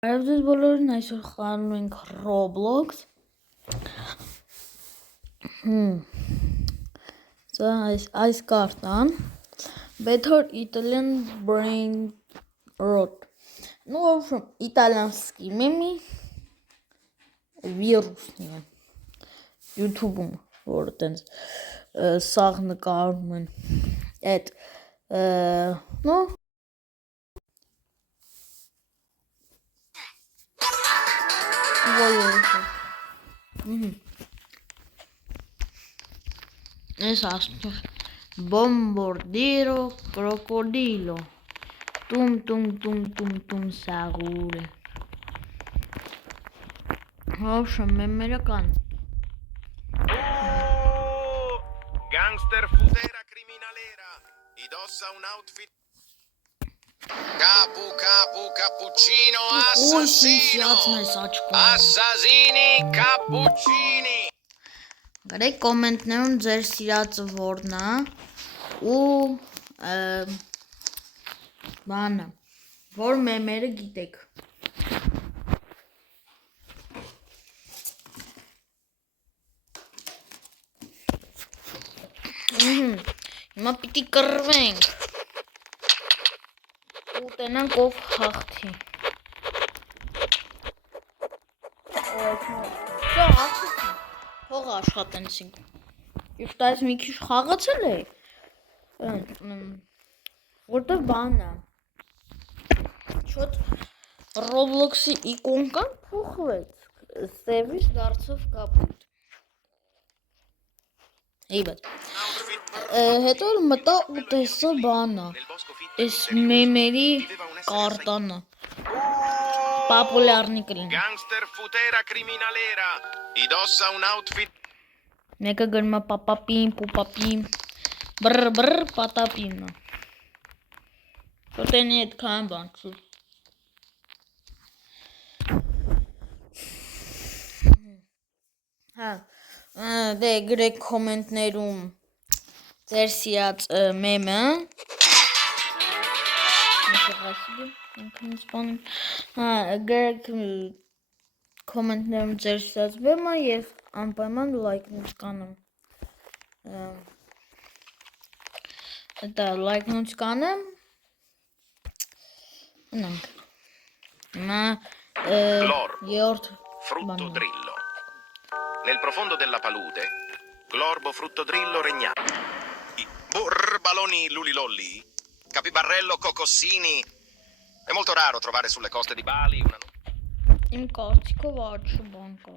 Բարև ձեզ բոլորին, այսօր խաղանում ենք Roblox։ Սա այս կարտան Better Italian Brain Rot։ Ну, в общем, իտալյանский մեմի վիրուսն է YouTube-ում, որ տենց սաղ նկարում են այդ ну Esatto. Bombardiro crocodilo. Tum tum tum tum tum sagure. Americano. Gangster futera criminalera. Indossa un outfit. Cappuccino assassino. Assassini cappuccini. Գրեք կոմենտներում ձեր սիրածը որն է ու բանը որ մեմերը գիտեք հիմա պիտի կռվենք ու տենանք ով հաղթի Հող աշխատենցինք Իշտ այս մի քիչ խաղացել է որտև բան է Չոտ Roblox-ի իկոնկան փոխվեց սևից դարձավ կապույտ Իբաց հետո մտա ու տեսա բանը այս մեմերի կարտանը Popolярный կլինի Gangster futera criminalera. Indossa un outfit. Մեկը գրում է պապապին, պուպապին, բրր պատապին Շոտ ենի հետքան բան չուր Դե գրեք կոմենտներում ձեր սիրած մեմը Գրեք կոմենտներում ձեր սիրած մեմը և անպայման լայքնուց կանեմ Դա լայքնուց կանեմ Եորդ Frutto drillo. Nel profondo della palude, glorbo fruttodrillo regnava. Burbaloni lulilolli, capibarrello cocossini. È molto raro trovare sulle coste di Bali una... Իմ կարծիքով արջը բան կա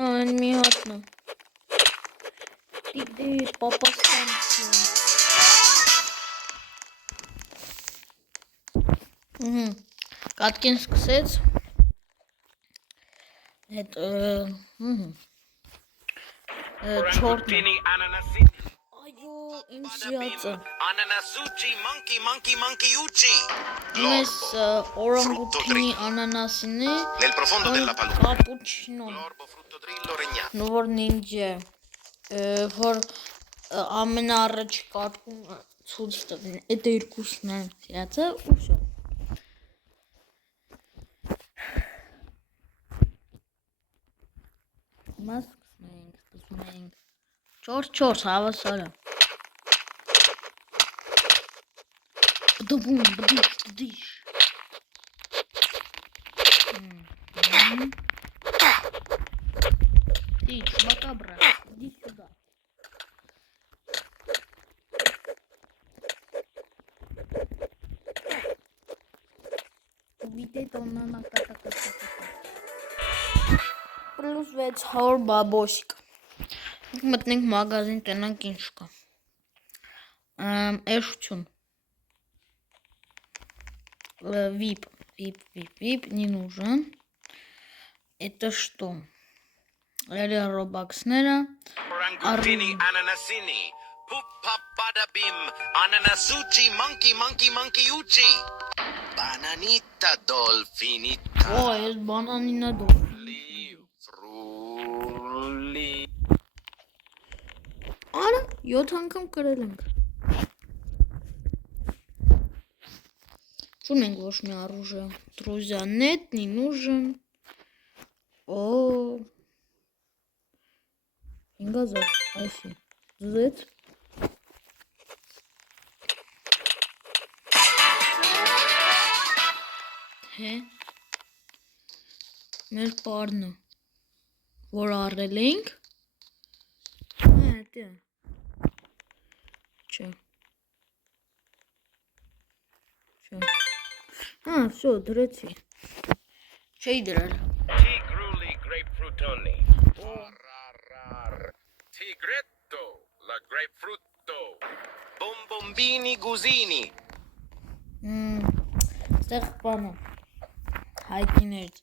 Այն մի հատնը Դիդիր պապասկանցին Կատկին սկսեց Այդ չորդն Այո, իմ սիրածը Ananasucci, monkey ucci. Մեզ օրանգուտինի անանասին է Nel profondo della palude, կապուչինոն glorbo fruttodrillo regnava. Նոր նինջ է որ ամենաառաջ կարգում ցույց տվին Այդ երկուսն են սիրածը ու շո Մաս սկսում ենք 4 հավասարը Բդում բդիշ Ты, чубакабра, иди сюда. Убейте это он на Плюс 600 бабосик. Մտնենք մագազին տնանք ինչ կա Էշություն VIP не нужен Это что? Robux-нера Orangutini ananasini. Puppa badabim. Ananasucci, monkey ucci. Bananita dolfinita. Այս բանանին է դու։ Frulli. Արա 7 անգամ կրել ենք։ Չունենք ոչ մի оружие. Друзья, нет, не нужен. О. Ինգազա, այսի։ Զեծ։ Հե։ Մեր պարնը, որ առել ենք։ Հա, դե։ Չէ։ Չէ։ Всё, դրեցի։ Չէի դրել։ Tigruli grapefruitoni. Tigretto, la grapefrutto. Bombombini gusini. Ստեղ բանը հայտիներից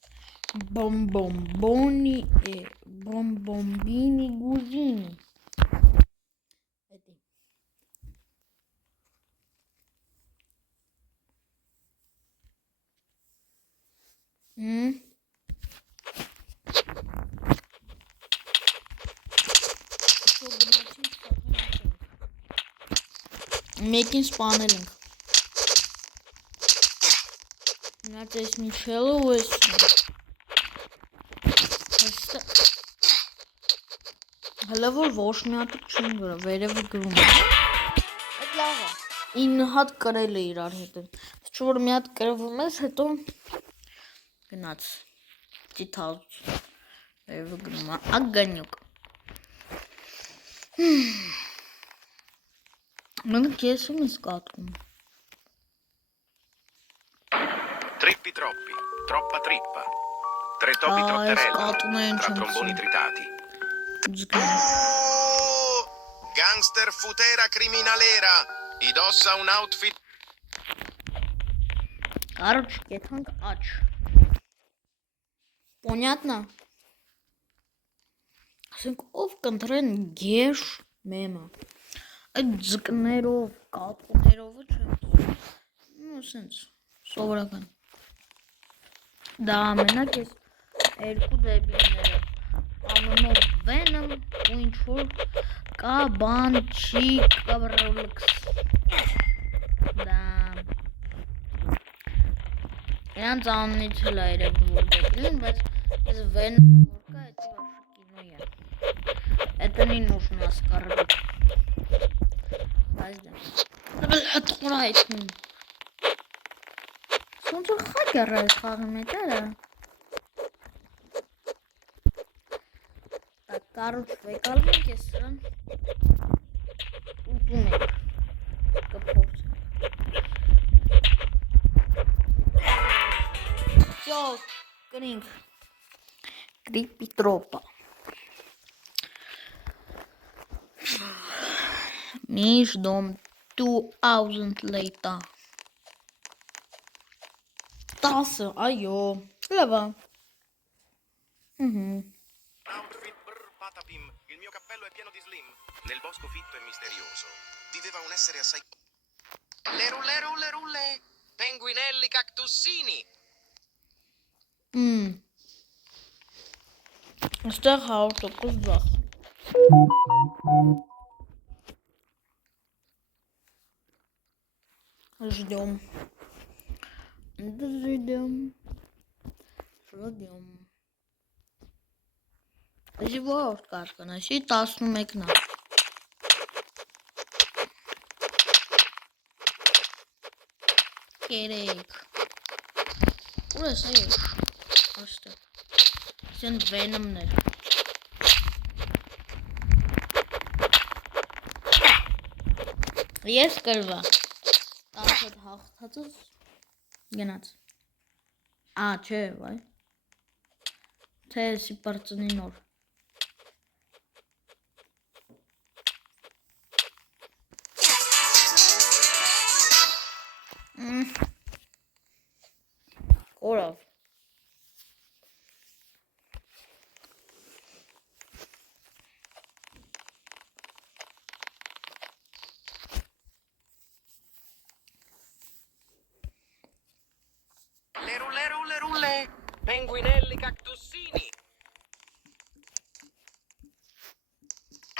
բոմբոմբոնի է բոմբոմբինի գուզինի հետի մեկին սպանել ենք Նարդ ես միչելը ու ես հլը որ ոչ մի հատիկ չուն գրա, վերևը գրում է Այդ լավ է 9 հատ կրել է իրար հետ Չէ որ մի հատ կրվում ես հետո գնաց դիթալուց վերևը գրում է ագանյուկ Մենք ես եմ ես կատկում Trippi troppi, troppa trippa. Tre topi trotterella, tra tromboni tritati. Oh, gangster futera criminalera. Indossa un outfit. Короче, кетанг ач. Понятно? Ասենք ով կընտրեն գեշ մեմը։ Այդ ձկներով, կատուներովը չեմ։ Ну, սենց, սովորական։ Դա ամենակ ես երկու դեբիլները անունով Venom ու ինչ-որ կա բան չի կավրոլքս Դա Իրանց անունից հլա երևում որ դեբիլին, բայց ես Venom-ը որ կա, էտի вообще кино я Это не нужно оскорбить Բայց դա Այդ խորա այդնում Ոնց որ խակեր այս խաղի մեջ արա Так, короче, վեկալում ենք ես սրան ուտում ենք կփորձենք Всё, կրինք Криппи тропа Миш дом 2000 later 10, aiò, leva. Outfit brr patapim. Il mio cappello è pieno di slim. Nel bosco fitto e misterioso viveva un essere assai. Le rulle. Penguinelli cactussini. Ստեղ 100% ձախ։ Ждем. Ждем. Դեժի ողորդ կարգանաշի 11-ն է։ Կերեք։ Ուր ես այր։ Աստեղ։ Սեն Venom-ներ։ Ես կրվա։ 10 հետ հաղթածս գնաց։ Չէ, վայ։ Թե եսի պարծնի նոր։ Կորավ։ rulle rulle, penguinelli cactussini.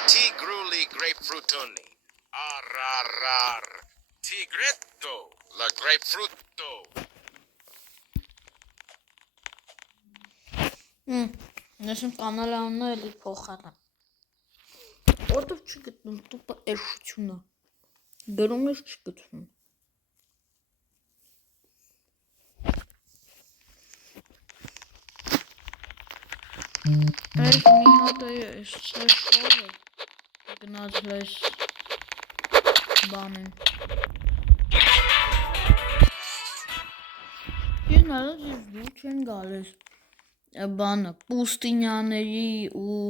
Tigrulli grapefruitoni. Arrar. Tigretto, la grapefrutto. Նշում կանալը անունը էլի փոխարան։ Որտով չի գտնում տուպը էշությունը։ Գրում ես չի գտնում։ Այս մի հատ է շորը գնացել այս բանին։ Ես նարած ես դու չեն գալես բանը պուստինյաների ու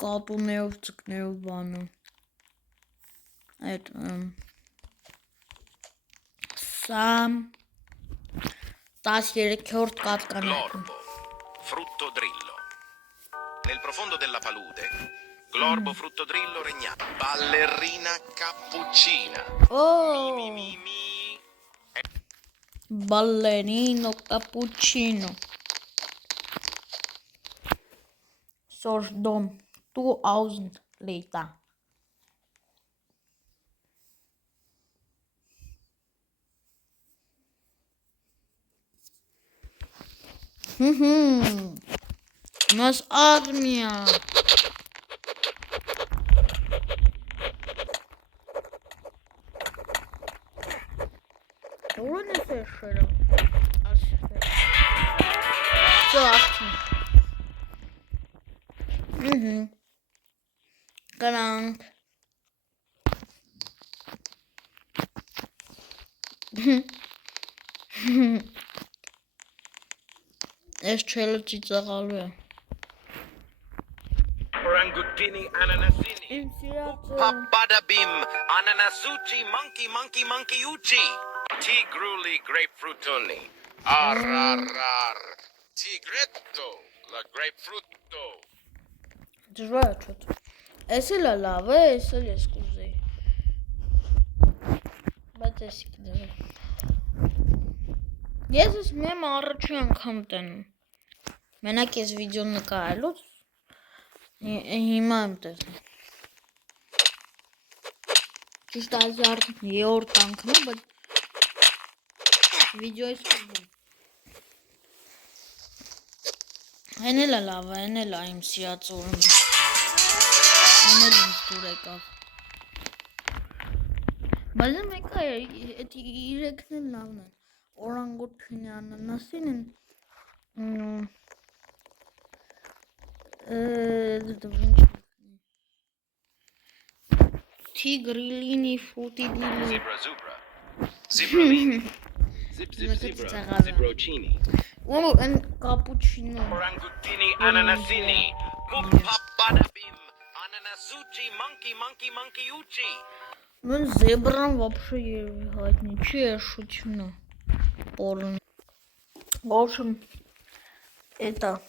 կատուներով ծկներով բանը այդ սա 13-րդ կատկանյակն Glorbo, frutto drillo. Nel profondo della palude, glorbo fruttodrillo regnava. Ballerina cappuccina. Mi, mi, mi. Ballerino cappuccino Sordom 2000 later. Нас армия. Որն է սեշերը։ Всё, արդեն։ Գրանք։ Ես չելը ծիծաղալու է։ Orangutini ananasini. Իմ սիրած Papadabim ananasucci monkey monkey monkey ucci. Tigrulli grapefruitoni. Arrar. Tigretto, la grapefrutto. Դժվար է չոտ։ Էս էլ է լավ է, էս էլ ես կուզեի։ Բայց էսի կդրել։ Ես ես մեմ առաջի անգամ տենում։ Մենակ ես վիդեո նկարելուց հիմա եմ տեսնում։ Ճիշտ այս երրորդ անգամ է, բայց վիդեոյի սկզբում։ Այն էլ է լավ, այն էլ է իմ սիրած օրը։ Այն էլ ինձ դուր եկավ։ Բայց մեկը էդ իրեքն էլ լավն են։ Օրանգուտինի անանասին են Tigrillini frutidilli. Zebra zebra. Zebralini. Zip zip zebra. Zebrocini. Oh, and cappuccino. Orangutini ananasini. Papadabim ananasucci monkey monkey monkey ucci. Ну, зебрам вообще не чешутся. Порно. В общем, это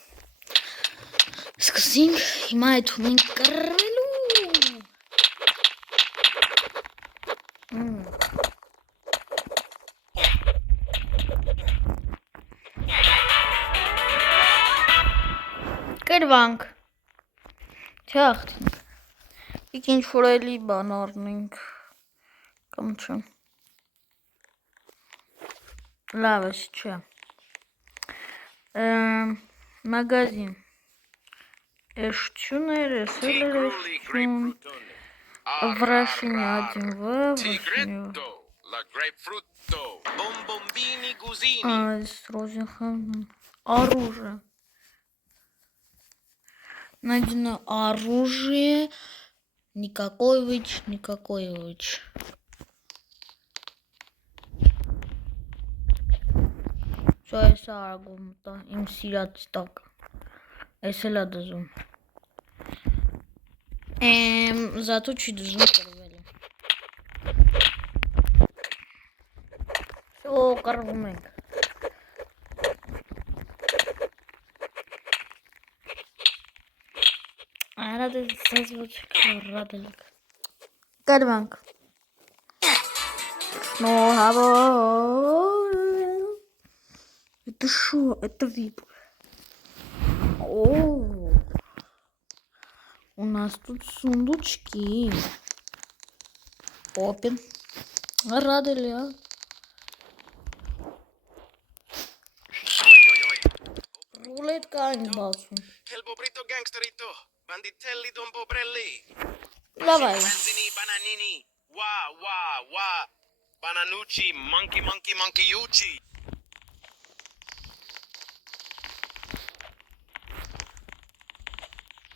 скзинг имеет у меня крылу. Կերվանք, թյախթինք, իք ինչ-որ էլի բան արնենք, կամ չէ, լավ ես չէ, մագազին, էշտյուներ, էսել էր էշտյուն, վրաշինի ադին վ, վրաշինի վ, այս ռոզին խանն, առուժը, Найдено оружие. Никакойвич. Все, ես արագում տա, իմ սիրած տակ, ես էլ է դզում, զատու չի դզում կրվել է, Всё, կրվում ենք, Rada ses ոչ ռադելք։ Կրվանք։ Շնորհավոր։ Это шо? Это VIP. О, у нас тут сундучки. Опен. Рады ли, а? Рулетка не басу. El bobrito gangsterito. Banditelli don bobrelli. Давай. Panzini bananini. Wa. Bananucci. Monkeyucci.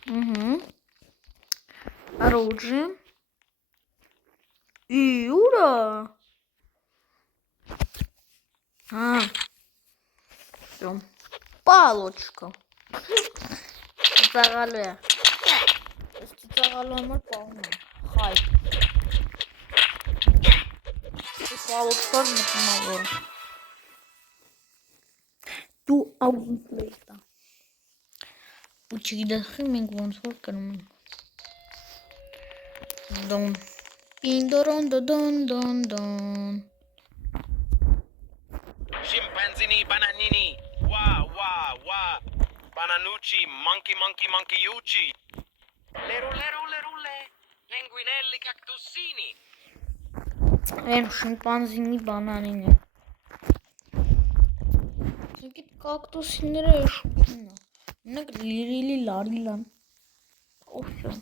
Угу. Оружие. И ура! Все. Палочка. Загале. Загале полно. Хай. Палочка не помогла. Ту аутплейта. Учидахи մենք ոնց որ կրում ենք։ Դոն պինդորոն դոն Scimpanzini bananini. Wa. Bananucci. Monkeyucci. Le rulle. Penguinelli cactusini. Են շիմպանզինի բանանին է։ Այդ կակտուսիները շուտն է։ Մենակ լիրիլի լարիլան։ Օհո։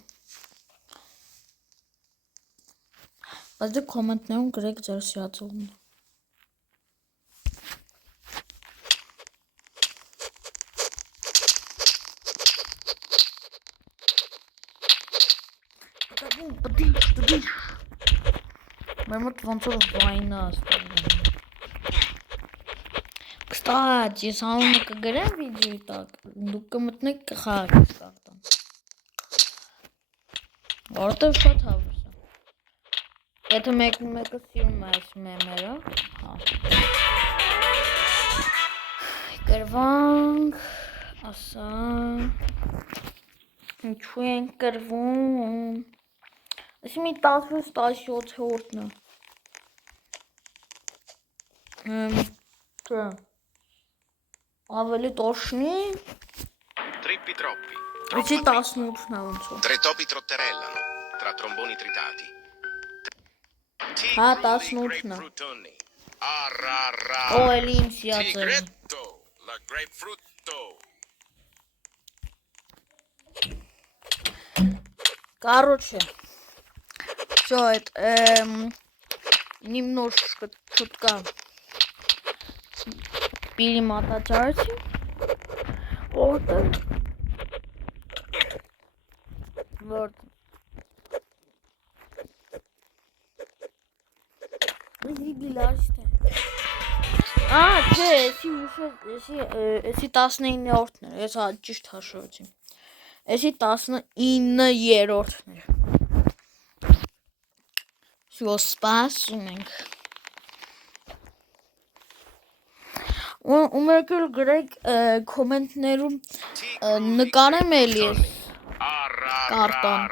Բայց դե կոմենտներում գրեք ձեր սիրածողն։ Բդիշ։ Մեր մոտ ոնց որ վայնա ստանում։ Кстати, ես անունը կգրեմ վիդեոյի տակ, դուք կմտնեք կխաղաք ստարտան։ Որտև շատ հավես է։ Եթե մեկը սիրում է այս մեմերը, հա։ Կրվանք, ասա, ինչու են կրվում։ Այս մի 16-17-րդն է։ Չէ։ Ավելի տոշնի։ Trippi troppi. Էսի 18-ն է ոնց որ։ Tre topi trotterellano tra tromboni tritati. Հա 18-ն է։ Grapefruitoni. Arra. Օ, էլի իմ սիրածը։ Tigretto. La grapefrutto. Короче, все это немножечко чутка перемотать. Вот. Вот. Չէ, էսի 19-րդն էր, ես ճիշտ հաշվեցի։ Էսի 19-րդն էր։ Всё, սպասում ենք։ Ու մեկը գրեք կոմենտներում նկարեմ էլի ես կարտոն։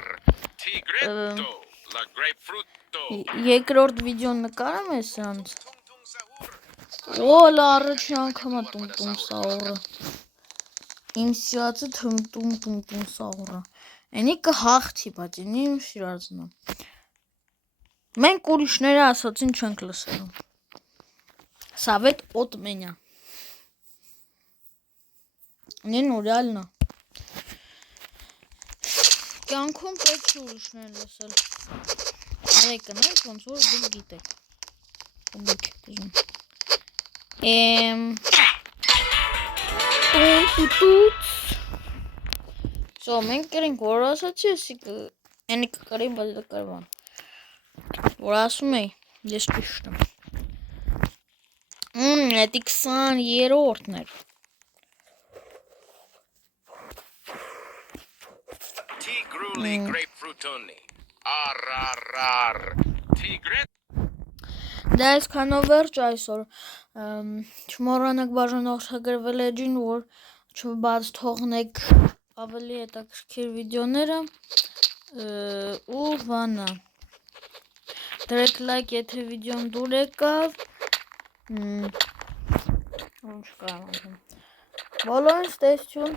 Tigretto. La grapefrutto. Երկրորդ վիդեոն նկարեմ ես սրանց։ Օ, լա առաջին անգամ է տում սաուրը։ Իմ սիրածը տում սաուրը։ Էնի կհաղթի, բայց ինի իմ սիրածն է։ Մենք ուրիշները ասացին չենք լսելու։ Սավետ օտ մենյա։ Не, ну реально. Կյանքում պետք չի ուրիշներն լսել։ Արեք կնենք ոնց որ դուք գիտեք։ Սո մենք կրենք որ ասացի էսի էնի կկրին բայց դա կարվան։ Որ ասում էի ես ճիշտ եմ։ Էդի 20-րդն էր։ Tigruli grapefruitoni. Arrar. Tigretto. Դա այսքանով վերջ այսօր։ Չմոռանաք բաժանորդագրվել էջին, որ չբաց թողնեք ավելի հետաքրքիր վիդեոները ու վանա։ Դրեք լայք, եթե վիդեոն դուր եկավ։ Ինչ կարամ ասեմ։ Բոլորին ստեսություն։